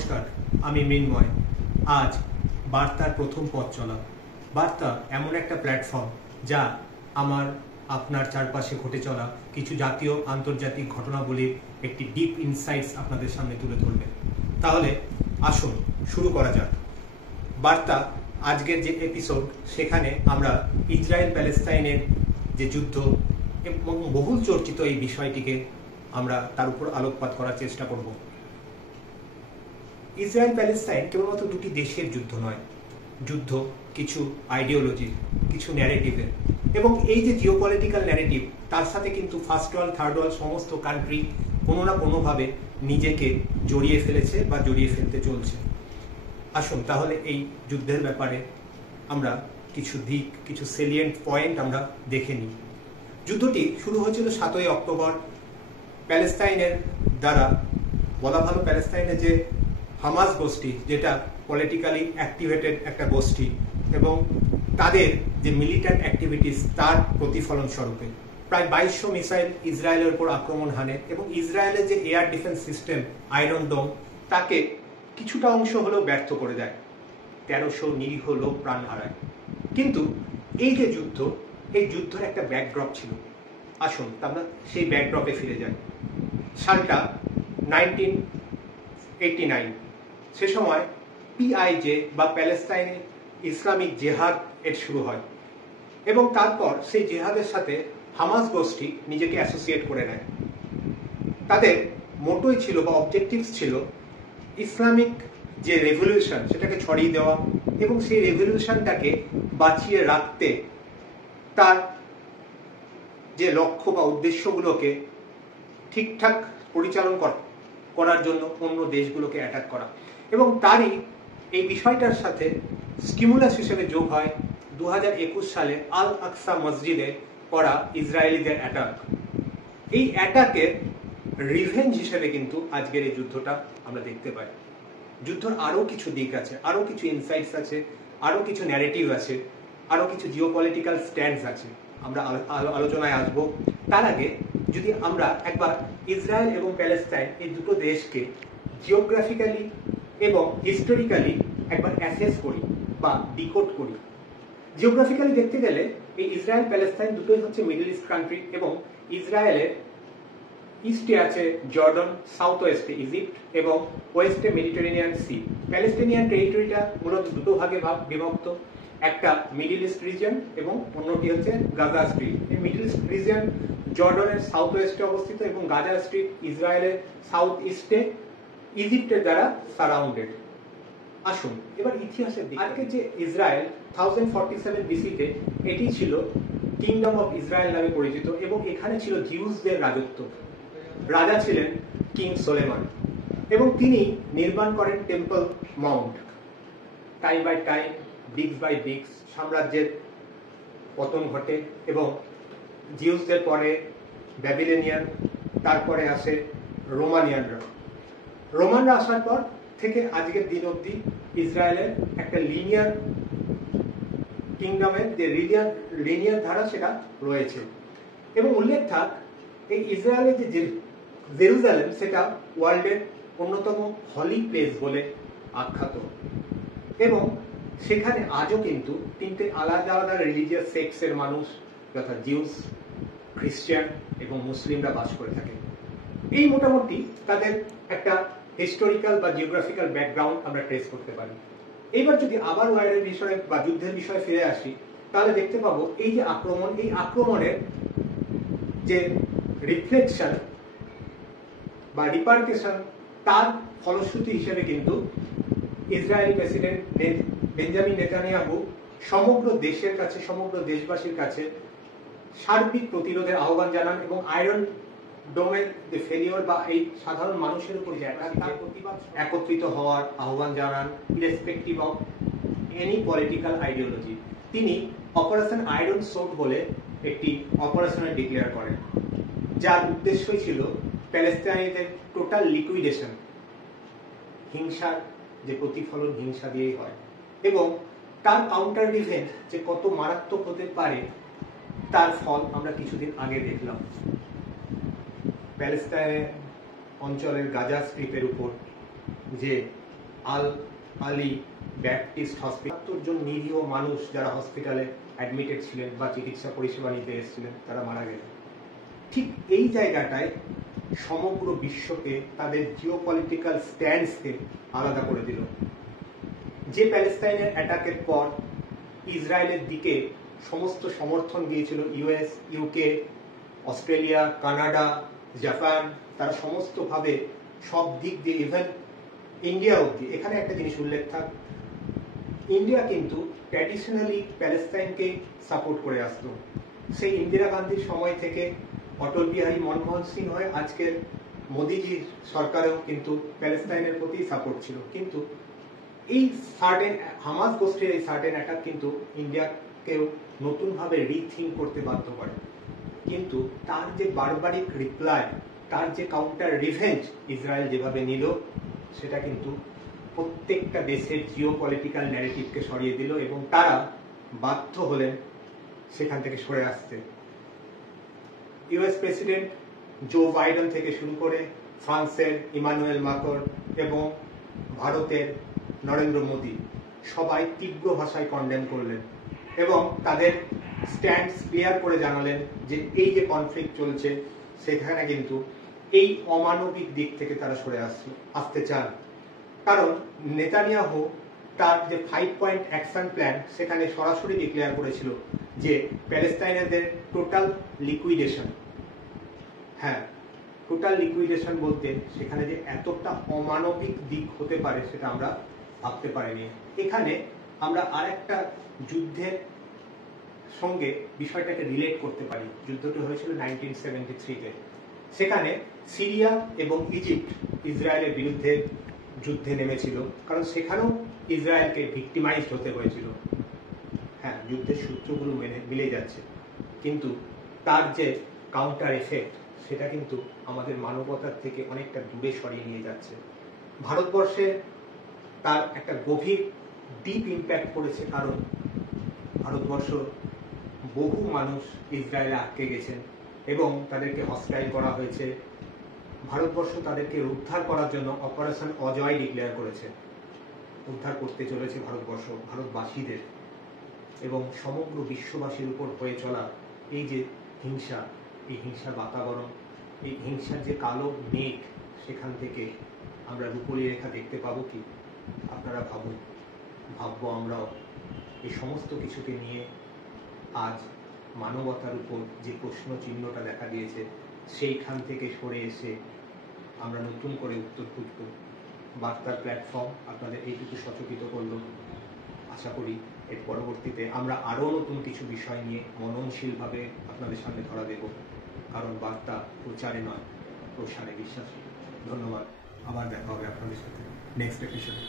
নমস্কার, আমি মৃন্ময়। আজ বার্তার প্রথম পথ চলা। বার্তা এমন একটা প্ল্যাটফর্ম যা আমার আপনার চারপাশে ঘটে চলা কিছু জাতীয় আন্তর্জাতিক ঘটনাবলীর একটি ডিপ ইনসাইটস আপনাদের সামনে তুলে ধরবে। তাহলে আসুন শুরু করা যাক। বার্তা আজকের যে এপিসোড, সেখানে আমরা ইসরায়েল প্যালেস্তাইনের যে যুদ্ধ এবং বহুল চর্চিত এই বিষয়টিকে আমরা তার উপর আলোকপাত করার চেষ্টা করব। ইসরায়েল প্যালেস্তাইন কেবলমাত্র দুটি দেশের যুদ্ধ নয়, যুদ্ধ কিছু আইডিওলজির, কিছু ন্যারেটিভের, এবং এই যে জিওপলিটিক্যাল ন্যারেটিভ, তার সাথে কিন্তু ফার্স্ট ওয়ার্ল্ড, থার্ড ওয়ার্ল্ড সমস্ত কান্ট্রি কোনো না কোনোভাবে নিজেকে জড়িয়ে ফেলেছে বা জড়িয়ে ফেলতে চলছে। আসুন তাহলে এই যুদ্ধের ব্যাপারে আমরা কিছু দিক, কিছু সেলিয়েন্ট পয়েন্ট আমরা দেখে নিই। যুদ্ধটি শুরু হয়েছিল 7ই অক্টোবর প্যালেস্তাইনের দ্বারা। বলা ভালো, প্যালেস্তাইনের যে হামাস গোষ্ঠী, যেটা পলিটিক্যালি অ্যাক্টিভেটেড একটা গোষ্ঠী, এবং তাদের যে মিলিট্যান্ট অ্যাক্টিভিটিস, তার প্রতিফলন স্বরূপে প্রায় 2200 মিসাইল ইসরায়েলের উপর আক্রমণ হানে, এবং ইসরায়েলের যে এয়ার ডিফেন্স সিস্টেম আয়রন ডোম, তাকে কিছুটা অংশ হলেও ব্যর্থ করে দেয়। 1300 নিরীহ লোক প্রাণ হারায়। কিন্তু এই যে যুদ্ধ, এই যুদ্ধের একটা ব্যাকড্রপ ছিল। আসুন আমরা সেই ব্যাকড্রপে ফিরে যাই। সালটা 1989। সে সময় পিআইজে বা প্যালেস্তাইনে ইসলামিক জেহাদ এর শুরু হয়, এবং তারপর সেই জেহাদের সাথে হামাস গোষ্ঠী নিজেকে অ্যাসোসিয়েট করে নেয়। তাদের মোটোই ছিল বা অবজেক্টিভস ছিল ইসলামিক যে রেভলিউশন, সেটাকে ছড়িয়ে দেওয়া এবং সেই রেভলিউশনটাকে বাঁচিয়ে রাখতে তার যে লক্ষ্য বা উদ্দেশ্যগুলোকে ঠিকঠাক পরিচালন করার জন্য অন্য দেশগুলোকে অ্যাটাক করা। এবং তারই এই বিষয়টার সাথে স্টিমুলাস হিসেবে যোগ হয় 2021 সালে আল আকসা মসজিদে করা ইসরায়েলিদের অ্যাটাক। এই অ্যাটাকের রিভেঞ্জ হিসেবে কিন্তু আজকের এই যুদ্ধটা আমরা দেখতে পাই। যুদ্ধর আরও কিছু দিক আছে, আরও কিছু ইনসাইটস আছে, আরও কিছু ন্যারেটিভ আছে, আরও কিছু জিওপলিটিক্যাল স্ট্যান্ডস আছে। আমরা আলোচনায় আসব। তার আগে যদি আমরা একবার ইসরায়েল এবং প্যালেস্তাইন এই দুটো দেশকে জিওগ্রাফিক্যালি এবং হিস্টোরিক্যালি একবার অ্যাসেস করি বা ডিকোড করি। জিওগ্রাফিক্যালি দেখতে গেলে এই ইসরায়েল প্যালেস্তাইন দুটোই হচ্ছে মিডল ইস্ট কান্ট্রি, এবং ইসরায়েলের ইস্টে আছে জর্ডন, সাউথ ওয়েস্টে ইজিপ্ট, এবং ওয়েস্টে মেডিটেরেনিয়ান সি। প্যালেস্টিনিয়ান টেরিটরিটা মূলত দুটো ভাগে বিভক্ত, একটা মিডল ইস্ট রিজিয়ন এবং অন্যটি হচ্ছে গাজা স্ট্রিপ। এই মিডল ইস্ট রিজিয়ন জর্ডনের সাউথ ওয়েস্টে অবস্থিত, এবং গাজা স্ট্রিপ ইসরায়েলের সাউথ ইস্টে ইজিপ্টের দ্বারা সারাউন্ডেড। আসুন এবার ইতিহাসের দিকে। আজকে যে ইসরায়েল 1047 বিসিতে, এটি ছিল কিংডম অফ ইসরায়েল নামে পরিচিত, এবং এখানে ছিল জিউসদের রাজত্ব। রাজা ছিলেন কিং সোলেমান, এবং তিনি নির্মাণ করেন Temple Mount. Time by time, বিগস বাই বিগস সাম্রাজ্যের পতন ঘটে, এবং জিউসদের পরে ব্যাবিলনিয়ান, তারপরে আসে রোমানরা আসার পর থেকে আজকের দিন অবধি ইসরায়েলের একটা লিনিয়ার কিংডমের যে লিনিয়ার ধারা, সেটা রয়েছে। এবং উল্লেখ থাক, এই ইসরায়েলের যে জেরুজালেম, সেটা ওয়ার্ল্ডের অন্যতম হলি প্লেস বলে আখ্যাত, এবং সেখানে আজও কিন্তু তিনটে আলাদা আলাদা রিলিজিয়াস সেক্টসের মানুষ, যথা জিউস, খ্রিস্টান এবং মুসলিমরা বাস করে থাকে। এই মোটামুটি তাদের একটা হিস্টোরিক্যাল বা জিওগ্রাফিক্যাল ব্যাকগ্রাউন্ড আমরা ট্রেস করতে পারি। এইবার যদি আবার ওয়ারের বিষয়ে বা যুদ্ধের বিষয়ে ফিরে আসি, তাহলে দেখতে পাবো এই যে আক্রমণ, এই আক্রমণের যে রিফ্লেকশন বা রিপার্কেশন, তার ফলশ্রুতি হিসেবে কিন্তু ইসরায়েলি প্রেসিডেন্ট বেঞ্জামিন নেতানিয়াহু সমগ্র দেশের কাছে, সমগ্র দেশবাসীর কাছে সার্বিক প্রতিরোধের আহ্বান জানান, এবং আয়রন ডোমের যে ফেলিওর বা এই সাধারণ মানুষের উপর যে অ্যাটাক, তার প্রতিবাদ একত্রিত হওয়ার আহ্বান জানান, irrespective of any political ideology. তিনি অপারেশন আয়রন সোর্ড বলে একটি অপারেশনে ডিক্লেয়ার করেন, যার উদ্দেশ্যই ছিল প্যালেস্তাইনিদের টোটাল লিকুইডেশন। হিংসার যে প্রতিফলন হিংসা দিয়েই হয়, এবং তার কাউন্টার ইভেন্ট যে কত মারাত্মক হতে পারে, তার ফল আমরা কিছুদিন আগে দেখলাম। প্যালেস্তাইন অঞ্চলের গাজা স্ট্রিপের উপর যে আল আলী ব্যাপটিস্ট হসপিটাল ৭০ জন নিরীহ মানুষ যারা হসপিটালে অ্যাডমিটেড ছিলেন বা চিকিৎসা পরিষেবা নিতে এসেছিলেন তারা মারা গেলেন। ঠিক এই জায়গাটায় সমগ্র বিশ্বকে তাদের জিওপলিটিক্যাল স্ট্যান্ডসকে আলাদা করে দিল। যে প্যালেস্টাইনের অ্যাটাকের পর ইসরায়েলের দিকে সমস্ত সমর্থন দিয়েছিল US, UK, Australia, Canada, Japan, তারা সমস্তভাবে সব দিক দিয়ে, ইভেন ইন্ডিয়া অব্দি। এখানে একটা জিনিস উল্লেখ থাক, ইন্ডিয়া কিন্তু ট্র্যাডিশনালি প্যালেস্টাইনকে সাপোর্ট করে আসতো। সেই ইন্দিরা গান্ধীর সময় থেকে অটল বিহারী মনমোহন সিং হয়ে আজকের মোদিজির সরকারেও কিন্তু প্যালেস্টাইনের প্রতি সাপোর্ট ছিল। কিন্তু এই সার্টেন হামাস গোষ্ঠীর এই সার্টেন অ্যাটাক কিন্তু ইন্ডিয়াকেও নতুনভাবে রিথিঙ্ক করতে বাধ্য করে। কিন্তু তার যে বারবারিক রিপ্লাই, তার যে কাউন্টার রিভেঞ্জ ইসরায়েল যেভাবে নিল, সেটা কিন্তু প্রত্যেকটা দেশের জিওপলিটিক্যাল ন্যারেটিভকে সরিয়ে দিল এবং তারা বাধ্য হলেন সেখান থেকে সরে আসতে। ইউএস প্রেসিডেন্ট জো বাইডেন থেকে শুরু করে ফ্রান্সের ইমানুয়েল মাক্রন এবং ভারতের নরেন্দ্র মোদী সবাই তীব্র ভাষায় কন্ডেম করলেন এবং তাদের স্ট্যান্ড ক্লিয়ার করে জানালেন যে এই যে কনফ্লিক্ট চলছে সেখানে কিন্তু এই অমানবিক দিক থেকে তারা সরে আসতে চান। কারণ নেতানিয়াহু তার যে 5 পয়েন্ট অ্যাকশন প্ল্যান সেখানে সরাসরি ডিক্লেয়ার করেছিল যে প্যালেস্টাইনারদের টোটাল লিকুইডেশন। হ্যাঁ, টোটাল লিকুইডেশন বলতে সেখানে যে এতটা অমানবিক দিক হতে পারে সেটা আমরা ভাবতে পারিনি। এখানে আমরা আরেকটা যুদ্ধের সঙ্গে বিষয়টাকে রিলেট করতে পারি। যুদ্ধটি হয়েছিল 1973-তে। সেখানে সিরিয়া এবং ইজিপ্ট ইসরায়েলের বিরুদ্ধে যুদ্ধে নেমেছিল, কারণ সেখানেও ইসরায়েলকে ভিক্টিমাইজড হতে হয়েছিল। হ্যাঁ, যুদ্ধের সূত্রগুলো মিলে যাচ্ছে, কিন্তু তার যে কাউন্টার এফেক্ট সেটা কিন্তু আমাদের মানবতার থেকে অনেকটা দূরে সরিয়ে নিয়ে যাচ্ছে। ভারতবর্ষে তার একটা গভীর ডিপ ইম্প্যাক্ট পড়েছে, কারণ ভারতবর্ষ বহু মানুষ ইসরায়েলে আটকে গেছেন এবং তাদেরকে হস্টাইল করা হয়েছে। ভারতবর্ষ তাদেরকে উদ্ধার করার জন্য অপারেশন অজয় ডিক্লেয়ার করেছে। উদ্ধার করতে চলেছে ভারতবর্ষ ভারতবাসীদের, এবং সমগ্র বিশ্ববাসীর উপর হয়ে চলা এই যে হিংসা, এই হিংসার বাতাবরণ, এই হিংসার যে কালো মেঘ, সেখান থেকে আমরা রূপলী রেখা দেখতে পাবো কি? আপনারা ভাববো আমরাও এই সমস্ত কিছুকে নিয়ে আজ মানবতার উপর যে প্রশ্ন চিহ্নটা দেখা দিয়েছে সেইখান থেকে সরে এসে আমরা নতুন করে উত্তর খুঁজব। বার্তার প্ল্যাটফর্ম আপনাদের এইটুকু সচকিত করলো। আশা করি এর পরবর্তীতে আমরা আরও নতুন কিছু বিষয় নিয়ে মননশীলভাবে আপনাদের সামনে ধরা দেব, কারণ বার্তা প্রচারে নয় প্রসারে বিশ্বাসী। ধন্যবাদ, আবার দেখা হবে আপনাদের সাথে নেক্সট এপিসোডে।